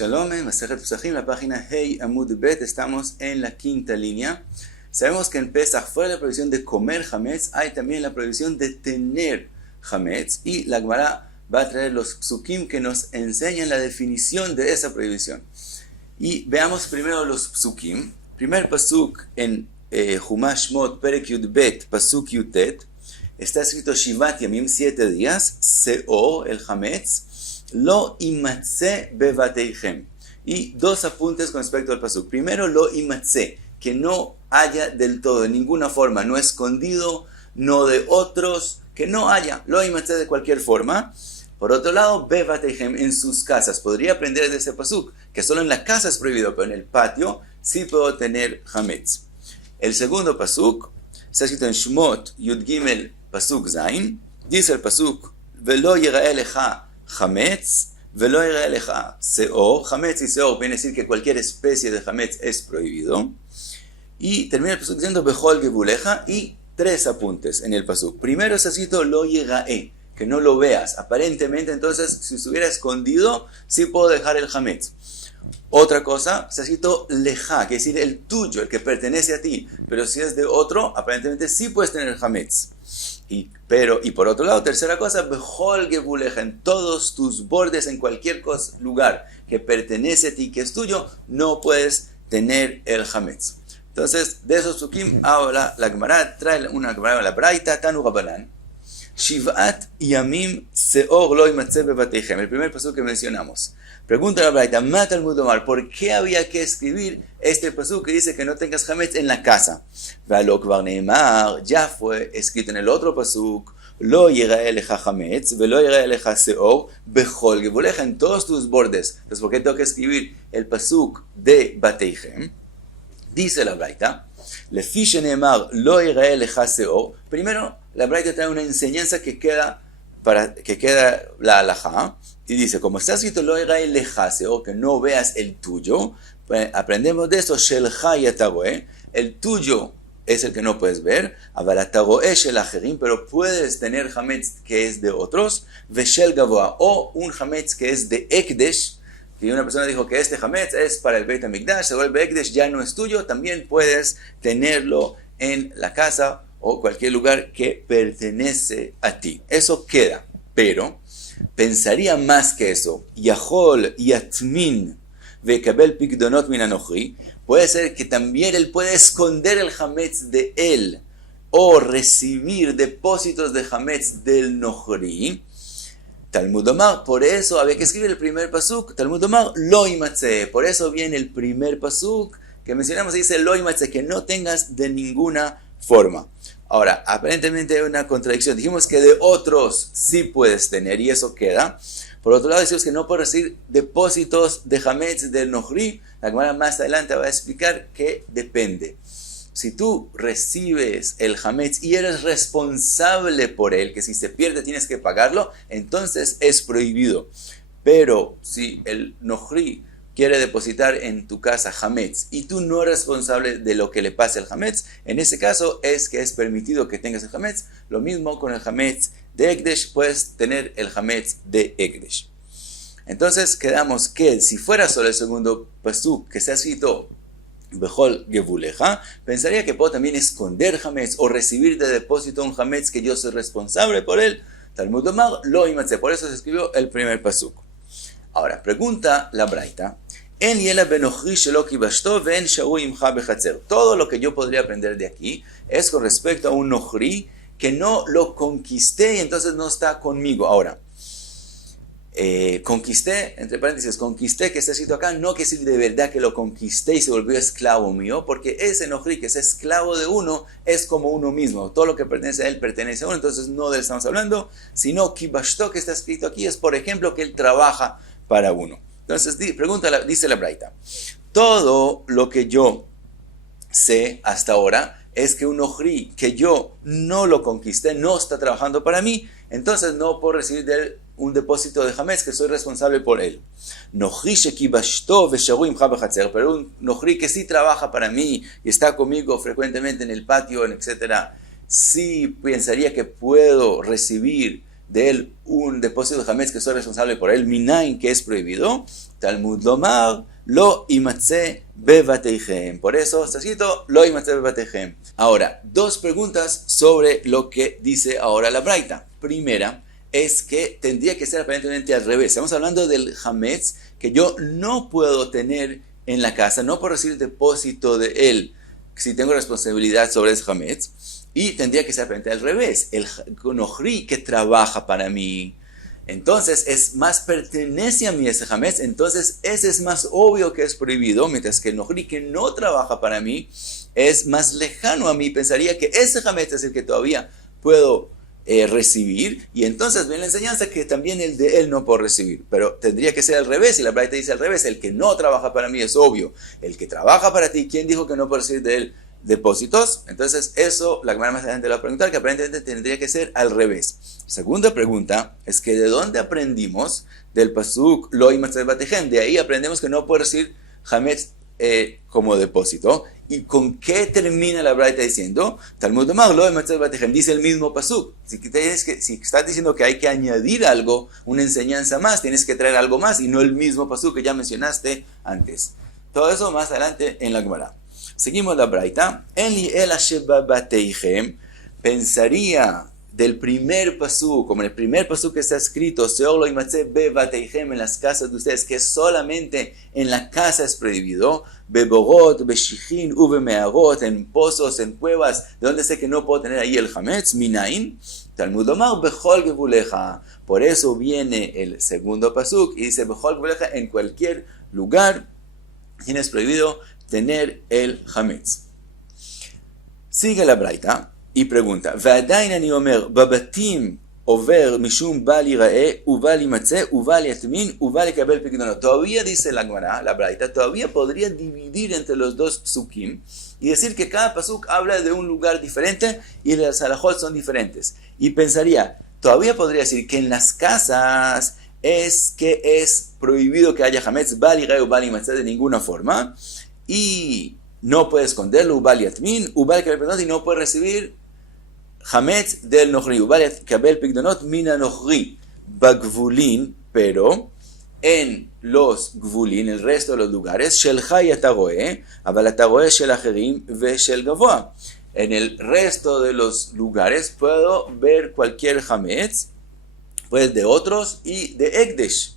Shalom, Masejet Pesachim, la página Hey Amud Bet, estamos en la quinta línea. Sabemos que en Pesach, fuera de la prohibición de comer Hametz, hay también la prohibición de tener Hametz, y la Gemara va a traer los psukim que nos enseñan la definición de esa prohibición. Y veamos primero los psukim. Primer pasuk en Humash Shmot, Perek Yud Bet, pasuk Yutet, está escrito Shivat Yamim, 7 días, Seor, el Hametz, Lo imatze bevateichem. Y dos apuntes con respecto al pasuk. Primero, lo imatze, que no haya del todo, de ninguna forma, no escondido, no de otros, que no haya, lo imatze de cualquier forma. Por otro lado, bevateichem, en sus casas. Podría aprender de ese pasuk, que solo en la casa es prohibido, pero en el patio sí puedo tener hametz. El segundo pasuk, está escrito en Shmot, Yud Gimel, pasuk Zain, dice el pasuk, Velo yira'e lecha Hametz, velo yira'e lecha seor. Hametz y seor viene a decir que cualquier especie de hametz es prohibido. Y termina el pasuk diciendo Bechol gevuleja, y tres apuntes en el pasuk. Primero está escrito lo yira'e, que no lo veas. Aparentemente, entonces, si estuviera escondido, sí puedo dejar el hametz. Otra cosa, está escrito leja, que es decir el tuyo, el que pertenece a ti. Pero si es de otro, aparentemente sí puedes tener hametz. Y por otro lado, tercera cosa, Bechol gevuleja, en todos tus bordes, en cualquier lugar que pertenece a ti, que es tuyo, no puedes tener el hametz. Entonces, de esos psukim, ahora la Gemara trae una Gemara, la Braita, Tanu Rabanan, Shivat Yamim Seor Lo imatze bevateichem, el primer pasuk que mencionamos. Pregunta la Braita, Mata al Mudomar, ¿por qué había que escribir este pasuk que dice que no tengas hametz en la casa? Valo kvar neemar, ya fue escrito en el otro pasuk, Lo yira'e lecha hametz, velo yira'e lecha seor, bechol gevuleja, en todos tus bordes. Entonces, ¿por qué tengo que escribir el pasuk de Bateichem? Dice la Braita, Lefi sheneemar, Lo yira'e lecha seor. Primero, la Braita trae una enseñanza que queda la halajá, y dice, como está escrito Lo yira'e lecha seor, que no veas el tuyo, aprendemos de eso, Shelcha yataroe, el tuyo es el que no puedes ver, avalataroe shel acherim, pero puedes tener hametz que es de otros, veshel gavoa, o un hametz que es de ekdesh, que una persona dijo que este hametz es para el Beit HaMikdash, se vuelve ekdesh, ya no es tuyo, también puedes tenerlo en la casa o cualquier lugar que pertenece a ti. Eso queda, pero pensaría más que eso. Yahol yatmin vekabel pikdonot min anochri. Puede ser que también él puede esconder el hametz de él o recibir depósitos de hametz del nochri. Talmud Omar, por eso había que escribir el primer pasuk. Talmud Omar, lo imatze. Por eso viene el primer pasuk que mencionamos, dice lo imatze, que no tengas de ninguna forma. Ahora, aparentemente hay una contradicción. Dijimos que de otros sí puedes tener y eso queda. Por otro lado, decimos que no puedes recibir depósitos de hametz del nochri. La Gemara más adelante va a explicar que depende. Si tú recibes el hametz y eres responsable por él, que si se pierde tienes que pagarlo, entonces es prohibido. Pero si el nochri quiere depositar en tu casa hametz y tú no eres responsable de lo que le pase al hametz, en ese caso es que es permitido que tengas el hametz. Lo mismo con el hametz de ekdesh, puedes tener el hametz de ekdesh. Entonces quedamos que si fuera solo el segundo pasuk que se ha escrito Bechol gevuleja, pensaría que puedo también esconder hametz o recibir de depósito un hametz que yo soy responsable por él. Talmud Omar lo imatze, por eso se escribió el primer pasuk. Ahora, pregunta la Braita, En yela benochri shelo kibashto ve'en sha'u imcha bechatzer. Todo lo que yo podría aprender de aquí es con respecto a un nochri que no lo conquisté y entonces no está conmigo. Ahora, conquisté, entre paréntesis, conquisté que está escrito acá, no quiere decir de verdad que lo conquisté y se volvió esclavo mío, porque ese nochri que es esclavo de uno es como uno mismo. Todo lo que pertenece a él pertenece a uno, entonces no de él estamos hablando, sino kibashto que está escrito aquí es, por ejemplo, que él trabaja para uno. Entonces, dice la Braita, todo lo que yo sé hasta ahora es que un nochri que yo no lo conquisté, no está trabajando para mí, entonces no puedo recibir de él un depósito de hametz, que soy responsable por él. Nochri shekibashto ve'sharu imcha bechatzer, pero un nochri que sí trabaja para mí y está conmigo frecuentemente en el patio, etc., sí pensaría que puedo recibir de él un depósito de hametz que soy responsable por él, minain, que es prohibido, Talmud lomar, lo imatze bebateichem. Por eso está escrito, lo imatze bebateichem. Ahora, dos preguntas sobre lo que dice ahora la braita. Primera, es que tendría que ser aparentemente al revés. Estamos hablando del hametz que yo no puedo tener en la casa, no puedo recibir depósito de él si tengo responsabilidad sobre ese hametz, y tendría que ser aparentemente al revés. El nohri que trabaja para mí, entonces es más pertenece a mí ese hametz, entonces ese es más obvio que es prohibido, mientras que el nohri que no trabaja para mí es más lejano a mí. Pensaría que ese hametz es el que todavía puedo recibir, y entonces viene la enseñanza que también el de él no puedo recibir, pero tendría que ser al revés, y la braita dice al revés, el que no trabaja para mí es obvio, el que trabaja para ti, ¿quién dijo que no puedo recibir de él depósitos? Entonces eso, la Gemara más adelante le va a preguntar, que aparentemente tendría que ser al revés. Segunda pregunta es que ¿de dónde aprendimos? Del pasuk lo imatze bebateichem, de ahí aprendemos que no puedo recibir hametz como depósito. ¿Y con qué termina la braita diciendo? Talmud lomar lo imatze bebateichem, dice el mismo pasuk. Si estás diciendo que hay que añadir algo, una enseñanza más, tienes que traer algo más y no el mismo pasuk que ya mencionaste antes. Todo eso más adelante en la Gemara. Seguimos la braita. Enli el asher bebateichem, pensaría del primer pasuk, como en el primer pasuk que está escrito, Seor lo imatze bebateichem, en las casas de ustedes, que solamente en la casa es prohibido, beborot, beshichin, ubemearot, en pozos, en cuevas, de donde sé que no puedo tener ahí el hametz, minain, Talmud lomar bechol gevuleja. Por eso viene el segundo pasuk y dice bechol gevuleja, en cualquier lugar tienes prohibido tener el hametz. Sigue la braita y pregunta, ועדיין אני אומר, בבתים עובר משום בל ייראה, ובל יימצא, ובל יטמין, ובל יקבל פיקדונות. Todavía dice la Gemara, la braita, todavía podría dividir entre los dos psukim y decir que cada pasuk habla de un lugar diferente y las halajot son diferentes. Y pensaría, todavía podría decir que en las casas es que es prohibido que haya hametz, בל ייראה, ובל יימצא de ninguna forma, y no puede esconderlo, ובל יטמין, ובל יקבל פיקדונות, y no puede recibir hametz del nohri, ובל יקבל פיקדונות מן הנוכרי בגבולין, pero en los גבולין, el resto de los lugares, שלך אתה רואה, אבל אתה רואה של אחרים ושל גבוה. En el resto de los lugares puedo ver cualquier hametz, pues de otros y de ekdesh.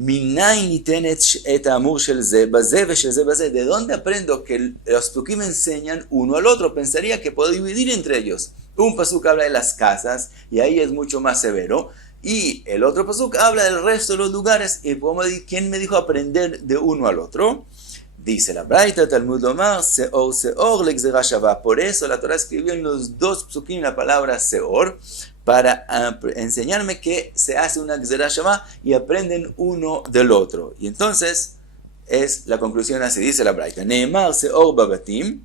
מניין ניתנת את האמור של זה בזה ושל זה בזה? ¿De dónde aprendo que los psukim enseñan uno al otro? Pensaría que puedo dividir entre ellos. Un pasuk habla de las casas y ahí es mucho más severo, y el otro pasuk habla del resto de los lugares. Y podemos decir, ¿quién me dijo aprender de uno al otro? Dice la braita, Talmud lomar, seor seor legzera shava. Por eso la Torah escribió en los dos psukim la palabra seor, para enseñarme que se hace una gzera shava y aprenden uno del otro. Y entonces es la conclusión así, dice la braita. Neemar seor babatim,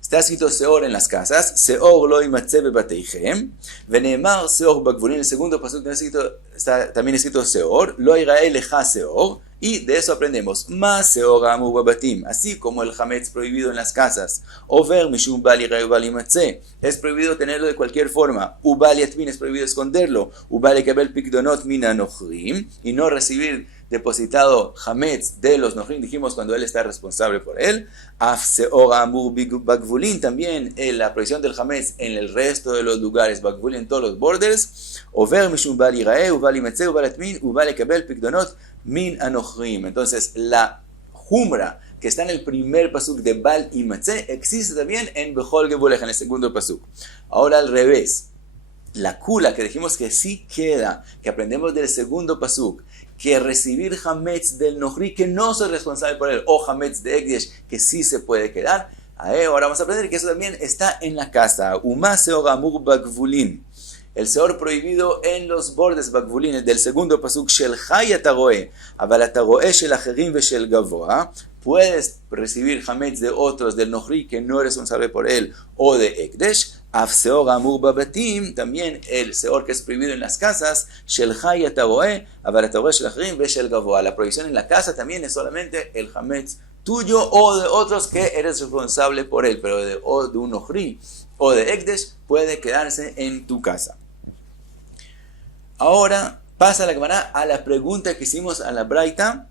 está escrito seor en las casas, seor lo imatze bebateichem, veneemar seor bagvulin, el segundo pasuk está también escrito seor, lo irae leja seor, y de eso aprendemos, más seor amur babatim, así como el hametz prohibido en las casas, over mishum bal irae ubal imatze, es prohibido tenerlo de cualquier forma, ubal yatmin, es prohibido esconderlo, ubal ekabel pikdonot min anochrim, y no recibir depositado hametz de los nohrim, dijimos cuando él está responsable por él. Af seor amur bagvulin, también la prohibición del hametz en el resto de los lugares, bagvulin en todos los borders. Over mishum bal irae, ubal imatze, ubal atmin, ubal ekabel pikdonot min anochrim. Entonces la jumra que está en el primer pasuk de bal imatze existe también en bechol gevuleja, en el segundo pasuk. Ahora al revés, la kula que dijimos que sí queda, que aprendemos del segundo pasuk, que recibir hametz del nohri, que no soy responsable por él, o hametz de ekdesh, que sí se puede quedar. Ahora vamos a aprender que eso también está en la casa. Uma seor amur bagvulin, el seor prohibido en los bordes bagvulin, del segundo pasuk, shel chay ata roe, aval ata roe shel acherim ve shel gavoa. Puedes recibir hametz de otros, del nohri, que no eres responsable por él, o de ekdesh. Af seor amur babatim, también el seor que es prohibido en las casas, shel chay ata roe, aval ata roe shel acherim ve shel gavoa. La prohibición en la casa también es solamente el hametz tuyo o de otros que eres responsable por él, pero de un nohri o de ekdesh puede quedarse en tu casa. Ahora pasa la Gemara a la pregunta que hicimos a la Braita,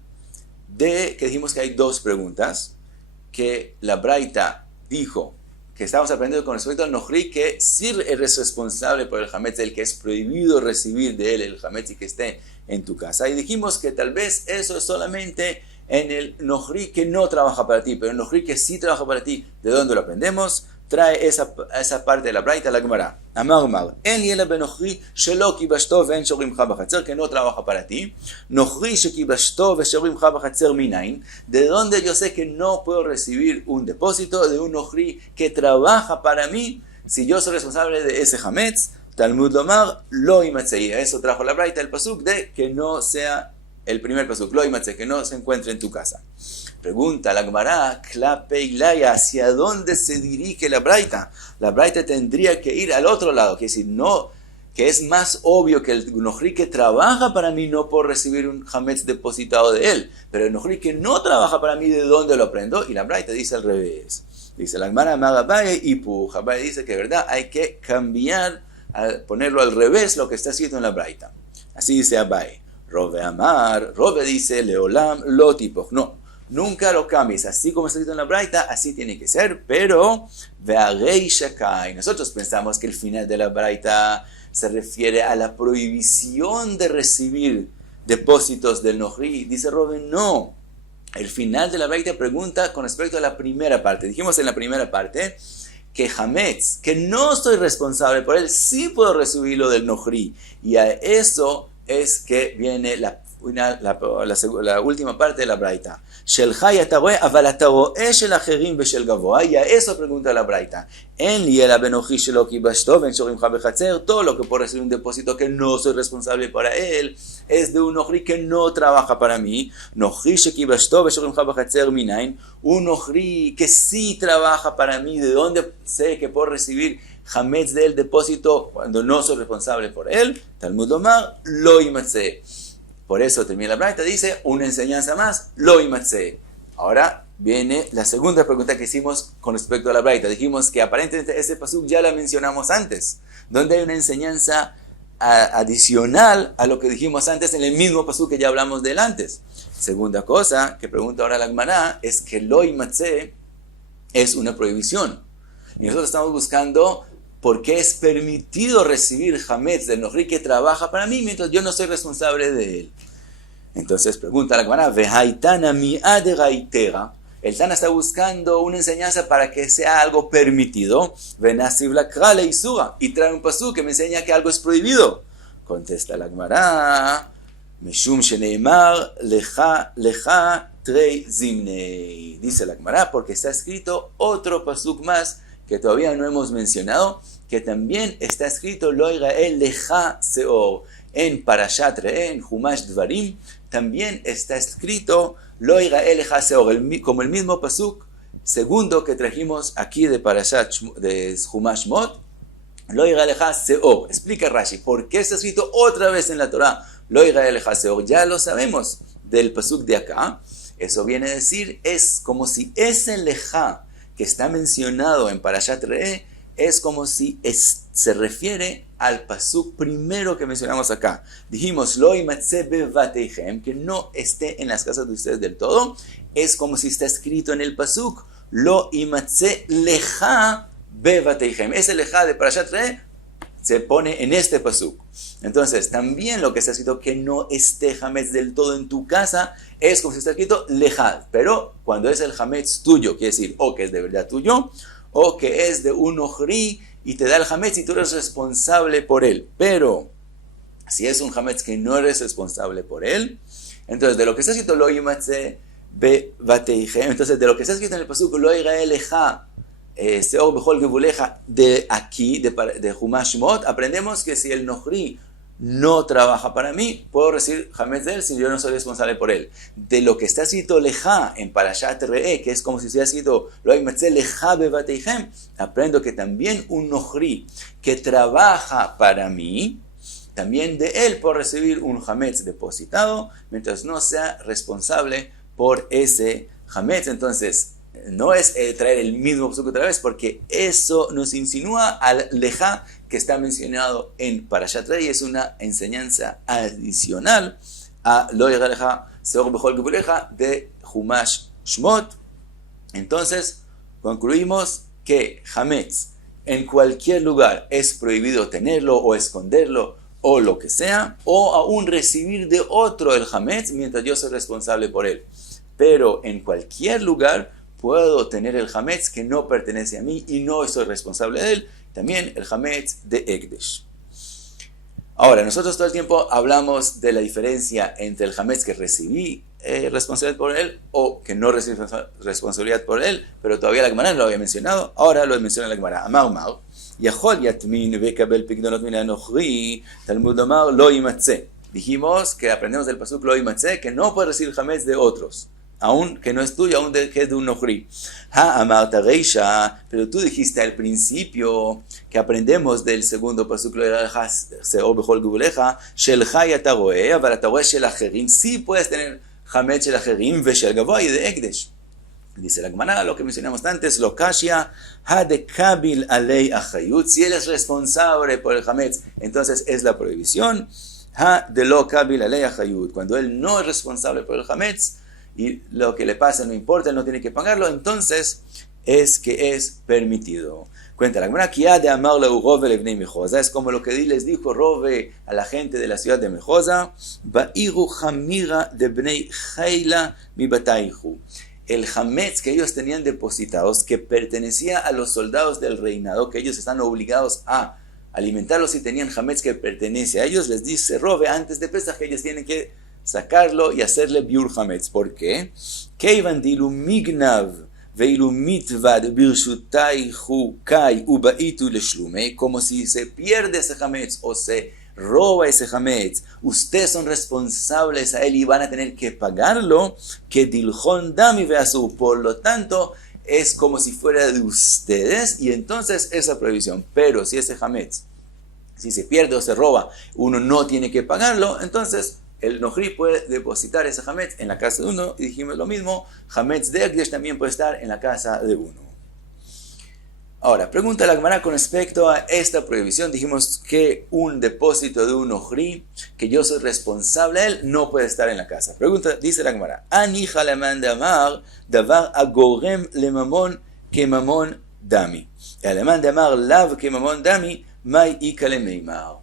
que dijimos que hay dos preguntas, que la Braita dijo, que estamos aprendiendo con respecto al Nohri, que sí eres responsable por el Hametz, el que es prohibido recibir de él el Hametz y que esté en tu casa. Y dijimos que tal vez eso es solamente en el Nohri que no trabaja para ti, pero el Nohri que sí trabaja para ti, ¿de dónde lo aprendemos? Trae esa parte de la Braita, la Gemara. Amar Umar, en yela benohri shelo kibashto ven shorimcha b'chatzer, que no trabaja para ti. Nohri shekibashto ve shorimcha b'chatzer minain. ¿De dónde yo sé que no puedo recibir un depósito de un Nohri que trabaja para mí? Si yo soy responsable de ese Hametz, Talmud Lomar, lo imatzei. Eso trajo la Braita, el pasuk de que no sea el primer pasuk, lo imatzei, que no se encuentre en tu casa. Pregunta la Gemara, ¿hacia dónde se dirige la Braita? La Braita tendría que ir al otro lado, que decir, no, que es más obvio que el Nohri que trabaja para mí no puedo recibir un Hametz depositado de él, pero el Nohri que no trabaja para mí, ¿de dónde lo aprendo? Y la Braita dice al revés. Dice la Gemara, Magabaye y Pu. Abaye dice que verdad hay que cambiar, ponerlo al revés lo que está escrito en la Braita. Así dice Abaye. Rove Amar, Rove dice, Leolam lo tipo. No. Nunca lo cambies, así como está escrito en la Braita, así tiene que ser, pero ve'arei shakai. Nosotros pensamos que el final de la Braita se refiere a la prohibición de recibir depósitos del Nohri. Dice Robin, no. El final de la Braita pregunta con respecto a la primera parte. Dijimos en la primera parte que Hametz, que no soy responsable por él, sí puedo recibirlo del Nohri. Y a eso es que viene la última parte de la Braita. Y a eso pregunta la Braita. Todo lo que puedo recibir un depósito que no soy responsable para él es de un Nohri que no trabaja para mí. Un Nohri que sí trabaja para mí. ¿De dónde sé que puedo recibir Hametz del depósito cuando no soy responsable por él? Talmud Lomar, lo imatzeh. Por eso termina la Braita, dice, una enseñanza más, lo imatzeh. Ahora viene la segunda pregunta que hicimos con respecto a la Braita. Dijimos que aparentemente ese pasuk ya la mencionamos antes, donde hay una enseñanza adicional a lo que dijimos antes en el mismo pasuk que ya hablamos de él antes. Segunda cosa que pregunta ahora la Gemara es que lo imatzeh es una prohibición. Y nosotros estamos buscando por qué es permitido recibir Hametz del Nohri que trabaja para mí mientras yo no soy responsable de él. Entonces pregunta la Gemara, Vehaitana mi'aderaitera. El Tana está buscando una enseñanza para que sea algo permitido. Venasiv la krale isura. Y trae un pasú que me enseña que algo es prohibido. Contesta la Gemara, Meshum sheneimar lecha trei zimnei. Dice la Gemara, porque está escrito otro pasuk más que todavía no hemos mencionado, que también está escrito Lo Irael Lecha Seor en Parashat Re'eh, en Humash Dvarim, también está escrito Lo Irael Lecha Seor, como el mismo pasuk segundo que trajimos aquí de Parashat de Humash Shmot, Lo Irael Lecha Seor. Explica Rashi, ¿por qué está escrito otra vez en la Torah Lo Irael Lecha Seor? Ya lo sabemos del pasuk de acá. Eso viene a decir, es como si ese Lecha que está mencionado en Parashat Re'eh es como si se refiere al pasuk primero que mencionamos acá. Dijimos, lo imatzeh bevateichem, que no esté en las casas de ustedes del todo. Es como si está escrito en el pasuk, lo imatzeh lecha bevateichem. Ese lecha de Parashat Re'eh se pone en este pasuk. Entonces, también lo que está escrito que no esté Hametz del todo en tu casa, es como si está escrito lecha. Pero cuando es el Hametz tuyo, quiere decir o que es de verdad tuyo, o que es de un Nohri y te da el Hametz y tú eres responsable por él. Pero si es un Hametz que no eres responsable por él, entonces de lo que está escrito lo imatzeh bevateichem, entonces de lo que está escrito en el pasuk lo irael lecha Seor bechol gevuleja, de aquí, de Humash Shmot, aprendemos que si el Nohri no trabaja para mí, puedo recibir Hametz de él si yo no soy responsable por él. De lo que está escrito leja en Parashat Re'eh, que es como si hubiera escrito lo imatzeh lecha bevateichem, aprendo que también un Nohri que trabaja para mí, también de él puedo recibir un Hametz depositado, mientras no sea responsable por ese Hametz. Entonces, no es traer el mismo pasuk otra vez, porque eso nos insinúa al leja que está mencionado en Parashat Rey, es una enseñanza adicional a Lo Yagaleja Seor Bechol Gevuleja de Humash Shmot. Entonces, concluimos que Hametz en cualquier lugar es prohibido tenerlo o esconderlo o lo que sea, o aún recibir de otro el Hametz mientras yo soy responsable por él. Pero en cualquier lugar puedo tener el Hametz que no pertenece a mí y no soy responsable de él, también el Hametz de Ekdesh. Ahora, nosotros todo el tiempo hablamos de la diferencia entre el Hametz que recibí responsabilidad por él o que no recibí responsabilidad por él, pero todavía la Gemara no lo había mencionado, ahora lo menciona la Gemara. Amar Mar, Yachol Yatmin Vekabel Pikdonot Min HaNochri, Talmud Amar Lo Yimatze. Dijimos que aprendemos del pasuk Lo Yimatze, que no puedes recibir Hametz de otros, aún que no es tuyo, aún que es de un Nochri. Ha amarta reisha, pero tú dijiste al principio que aprendemos del segundo pasuk Lo Yagaleja Seor Bechol Gevuleja, Shelcha yata roe, aval ata roe shel acherim. Sí puedes tener Hametz shel acherim veshel gavoy de Ekdesh. Dice la Gemara, lo que mencionamos antes, lo kashia ha de kabil alei achayut. Si él es responsable por el Hametz, entonces es la prohibición. Ha de lo kabil alei achayut. Cuando él no es responsable por el Hametz, y lo que le pasa no importa, él no tiene que pagarlo, entonces es que es permitido. Cuenta la Gemara, es como lo que les dijo Rove a la gente de la ciudad de Mejosa, el Hametz que ellos tenían depositados, que pertenecía a los soldados del reinado, que ellos están obligados a alimentarlos y tenían Hametz que pertenece a ellos, les dice Rove antes de Pesach que ellos tienen que sacarlo y hacerle biur Hametz. ¿Por qué? Keivan dilu mignav veilu mitvad birshutaihu kai ubaitu leshlume, como si se pierde ese Hametz o se roba ese Hametz, ustedes son responsables a él y van a tener que pagarlo, que diljon dami veasu, por lo tanto es como si fuera de ustedes y entonces esa prohibición. Pero si ese Hametz, si se pierde o se roba, uno no tiene que pagarlo, entonces el Nochri puede depositar ese Hametz en la casa de uno, y dijimos lo mismo, Hametz de Ekdesh también puede estar en la casa de uno. Ahora, pregunta la Gemara con respecto a esta prohibición. Dijimos que un depósito de un Nochri, que yo soy responsable de él, no puede estar en la casa. Pregunta, dice la Gemara, Ani jalaman de amar, davar agorem le mamon que mamon dami. Alemán de amar lav que mamon dami, mai ikale meimar.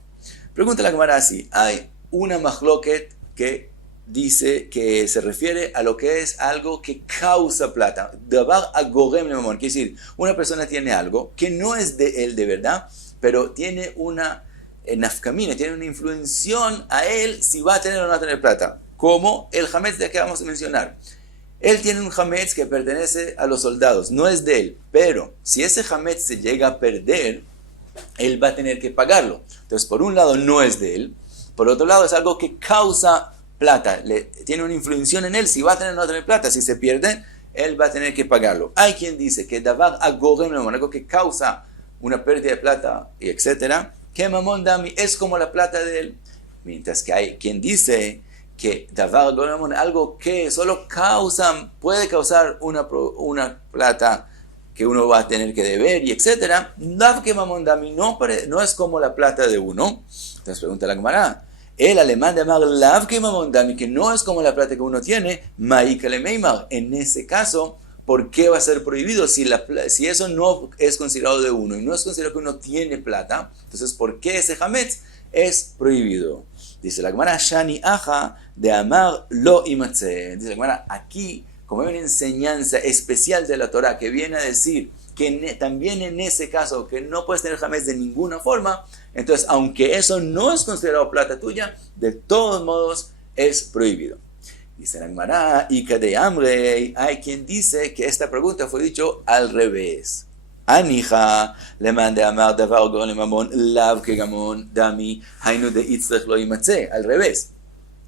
Pregunta la Gemara así, hay una machloket que dice que se refiere a lo que es algo que causa plata. Davar agorem le mamon, quiere decir, una persona tiene algo que no es de él de verdad, pero tiene una nafkamina, tiene una influencia a él si va a tener o no va a tener plata. Como el Hametz de que vamos a mencionar. Él tiene un Hametz que pertenece a los soldados, no es de él, pero si ese Hametz se llega a perder, él va a tener que pagarlo. Entonces, por un lado no es de él, por otro lado es algo que causa plata, tiene una influencia en él, si va a tener o no va a tener plata, si se pierde, él va a tener que pagarlo. Hay quien dice que davar agorem, algo que causa una pérdida de plata, y etcétera, que mamon dami es como la plata de él. Mientras que hay quien dice que davar agorem, algo que solo puede causar una plata que uno va a tener que deber, y etcétera, dav que mamon dami no es como la plata de uno. Entonces pregunta la Gemara, el alemán de amar lav que mamon dami, que no es como la plata que uno tiene, maikale meimar. En ese caso, ¿por qué va a ser prohibido? Si eso no es considerado de uno y no es considerado que uno tiene plata, entonces ¿por qué ese Hametz es prohibido? Dice la Gemara, Shani aja de amar lo imatze. Dice la Gemara, aquí, como hay una enseñanza especial de la Torah que viene a decir que también en ese caso que no puedes tener Hametz de ninguna forma, entonces aunque eso no es considerado plata tuya, de todos modos es prohibido. Dice la Gemara, y que de hambre, hay quien dice que esta pregunta fue dicho al revés. Anija le mande amar davar gon le mamon lav que gamon dami hainu de itzrech lo imatze. Al revés,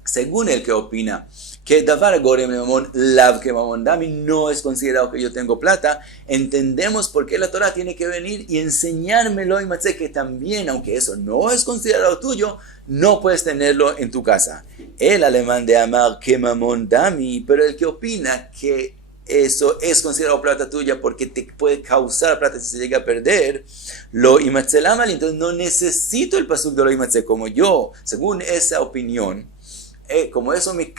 según el que opina que davar gorem le mamon lav que mamon dami no es considerado que yo tengo plata, entendemos por qué la Torah tiene que venir y enseñarme lo imatze, que también, aunque eso no es considerado tuyo, no puedes tenerlo en tu casa. El alemán de amar que mamon dami, pero el que opina que eso es considerado plata tuya porque te puede causar plata si se llega a perder, lo imatze lamali, entonces no necesito el pasuk de lo imatze, como yo, según esa opinión, como eso me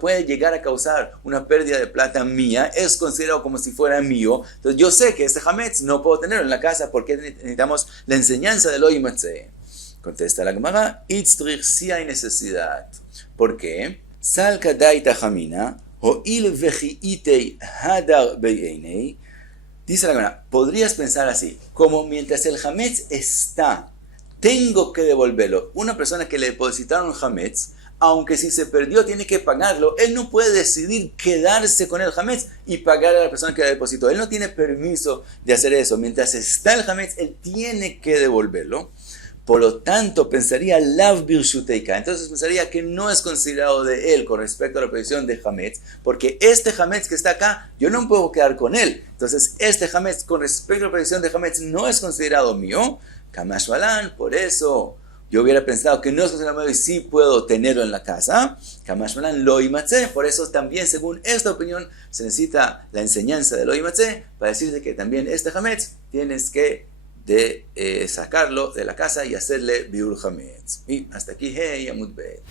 puede llegar a causar una pérdida de plata mía, es considerado como si fuera mío, entonces yo sé que este hametz no puedo tenerlo en la casa porque necesitamos la enseñanza de lo imatze. Contesta la Gemara, itztrich, si hay necesidad. ¿Por qué? Sal kadaita jamina, ho'il vejiitei hadar beinei. Dice la Gemara, podrías pensar así, como mientras el hametz está, tengo que devolverlo. Una persona que le depositaron hametz, aunque si se perdió tiene que pagarlo, él no puede decidir quedarse con el hametz y pagar a la persona que le depositó. Él no tiene permiso de hacer eso. Mientras está el hametz, él tiene que devolverlo. Por lo tanto, pensaría lav birshuteika. Entonces pensaría que no es considerado de él con respecto a la prohibición de hametz, porque este hametz que está acá, yo no puedo quedar con él. Entonces, este hametz con respecto a la prohibición de hametz no es considerado mío. Kamash balan, por eso yo hubiera pensado que no es considerado mío y sí puedo tenerlo en la casa. Kamash balan lo imatze. Por eso también, según esta opinión, se necesita la enseñanza de lo imatze para decirte que también este hametz tienes que sacarlo de la casa y hacerle biur hametz. Y hasta aquí, hey, amud bet.